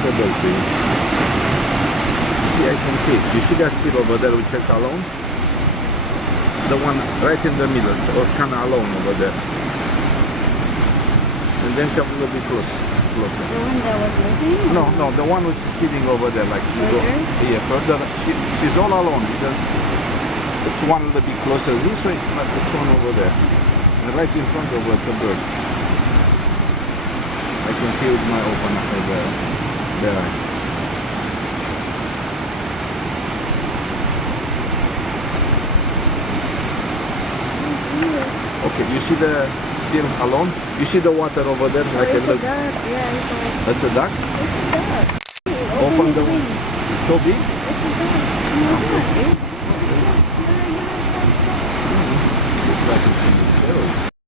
audible to you. See, I can see it. You see that seal over there which is alone? The one right in the middle, or kind of alone over there. And then come a little bit closer. The one that was living? No, no, the one which is sitting over there, like you go. Further? Yeah, further. She's all alone. It's one a little bit closer this way, but it's one over there. And right in front of it's a bird. I can see with my open eye there. Okay, you see the seal alone? You see the water over there? Oh, Like it's a a little, duck. Yeah, it's a, that's a duck? it's a duck. Open the wing. It's so big? It's a duck. No, Okay. it's, Looks like it's